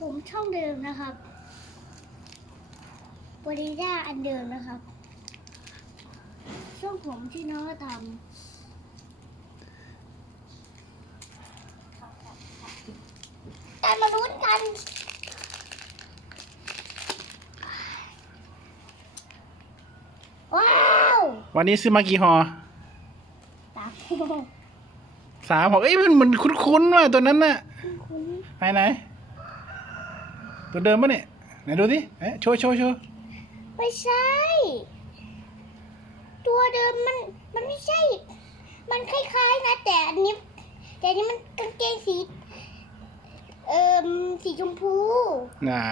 ผมช่องเดิมนะครับบริด้าอันเดิมนะครับ ช่วงผมที่น้องก็ทำการมาลุ้นกันว้าววันนี้ซื้อมากี่ห่อตามสามห่อเอ้ยมันเหมือนคุ้นๆว่ะตัวนั้นน่ะคุณไหนไหน ตัวเดิมปะเนี่ยไหนดูสิเอ๊ะโชว์โชว์โชว์ไม่ใช่ ตัวเดิมมันมันไม่ใช่ มันคล้ายๆนะ แต่อันนี้ แต่อันนี้มันกางเกงสี เอ่อสีชมพูหนา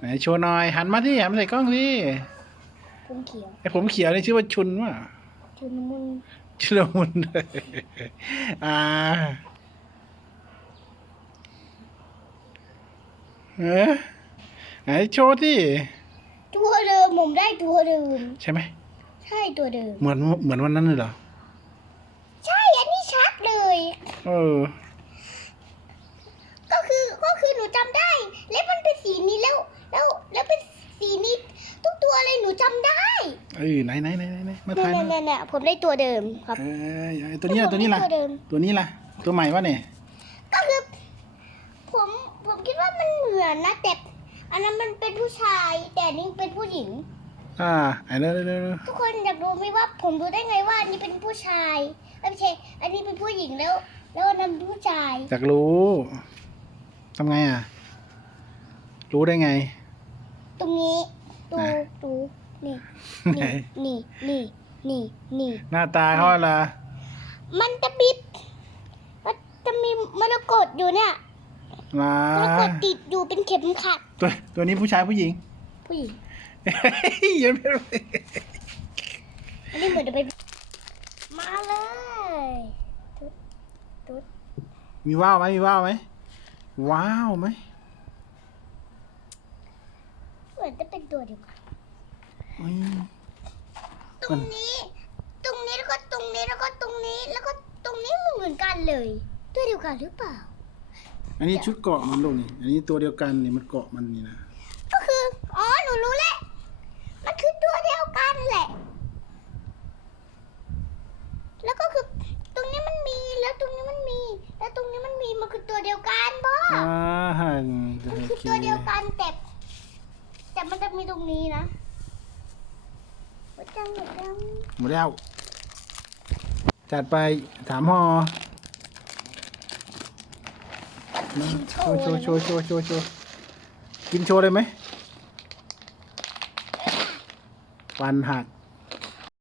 ไหนโชว์หน่อยหันมาที่หันมาใส่กล้องสิผมเขียวไอผมเขียวนี่ชื่อว่าชุนว่ะชุนมุนชุลมุนเลยอ่า เอ๊ะไหนโชว์ที่ตัวเดิมผมได้ตัวเดิมใช่ไหมใช่ตัวเดิมเหมือนเหมือนวันนั้นเลยเหรอ ใช่อันนี้ชัดเลย เออ ก็คือก็คือหนูจำได้ แล้วมันเป็นสีนี้แล้ว แล้วแล้วเป็นสีนี้ทุกตัวเลยหนูจำได้เอ้ยไหนไหนไหนไหนไหนมาเนี่ยถ่ายเนี่ยมาเนี่ยเนี่ยผมได้ตัวเดิมครับ เอ้ยไอ้ตัวนี้ล่ะตัวนี้ล่ะผมได้ตัวเดิม ตัวนี้ล่ะ ตัวใหม่วะเนี่ยก็คือ ผมผมคิดว่ามันเหมือนนะแต่อันนั้นมันเป็นผู้ชาย แต่อันนี้เป็นผู้หญิง อ่าไอ้เร็วเร็วเร็วเร็วทุกคนอยากรู้ไหมว่าผมรู้ได้ไงว่าอันนี้เป็นผู้ชายเอ้ยไม่ใช่อันนี้เป็นผู้หญิงแล้ว แล้วอันนั้นเป็นผู้ชายอยากรู้ทำไงอะ รู้ได้ไง ตรงนี้ตูไหนตูนี่ไหนนี่นี่นี่นี่นี่ หน้าตาเขาอะไรมันจะบิบมันจะมีมรกตอยู่เนี่ย มามรกตติดอยู่เป็นเข็มขัด ตัวตัวนี้ผู้ชายผู้หญิง ผู้หญิงเยังไม่รู้อันนี้เหมือนจะเป็นมาเลยตุ๊ดตุ๊ดมีว้าวไหมมีว้าวไหมว้าวไหมเหมือนจะเป็นตัวเดียวกันอืมตรงนี้ ตรงนี้แล้วก็ตรงนี้แล้วก็ตรงนี้แล้วก็ตรงนี้มันเหมือนกันเลย ตัวเดียวกันหรือเปล่า อันนี้ชุดเกาะมันลูกนี่ อันนี้ตัวเดียวกันนี่มันเกาะมันนี่นะ ก็คือ อ๋อ หนูรู้แล้ว มันคือตัวเดียวกันแหละ แล้วก็คือตรงนี้มันมี แล้วตรงนี้มันมี แล้วตรงนี้มันมี มันคือตัวเดียวกันบ่อ่าฮะมันโอคือเคตัวเดียวกันแต่แต่มันจะมีตรงนี้นะหมดจังหมดจังหมดแล้ว จัดไปสามห่อ กินโชว์ว์โชว์โชว์โชว์โชว์โชว์กินโชว์เลยไหมฟันหัก